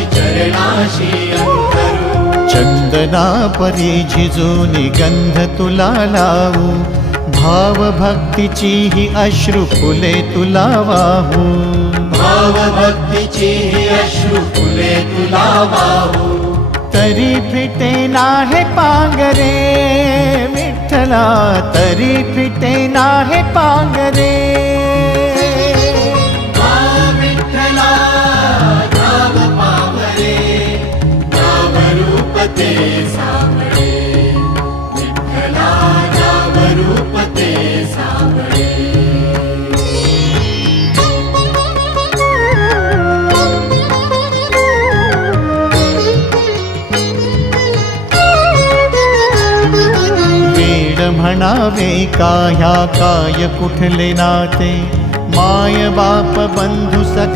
माझी चरणाशी अंतरू। चंदना परी झिजूनी गंध तुला लावू, भाव भक्तीची ही अश्रु फुले तुला वाहू। भाव भक्तीची ही अश्रु फुले तुला वाहू। तरी फिटे नाहे पांगरे विठ्ठला, तरी फिटे नाहे पांगरे। विठ्ठला नाम पावरे, नाम रूप ते सावळे। विठ्ठला नाम रूप ते सावळे। म्हणावे का ह्या काय कुठले नाते, माय बाप बंधू सख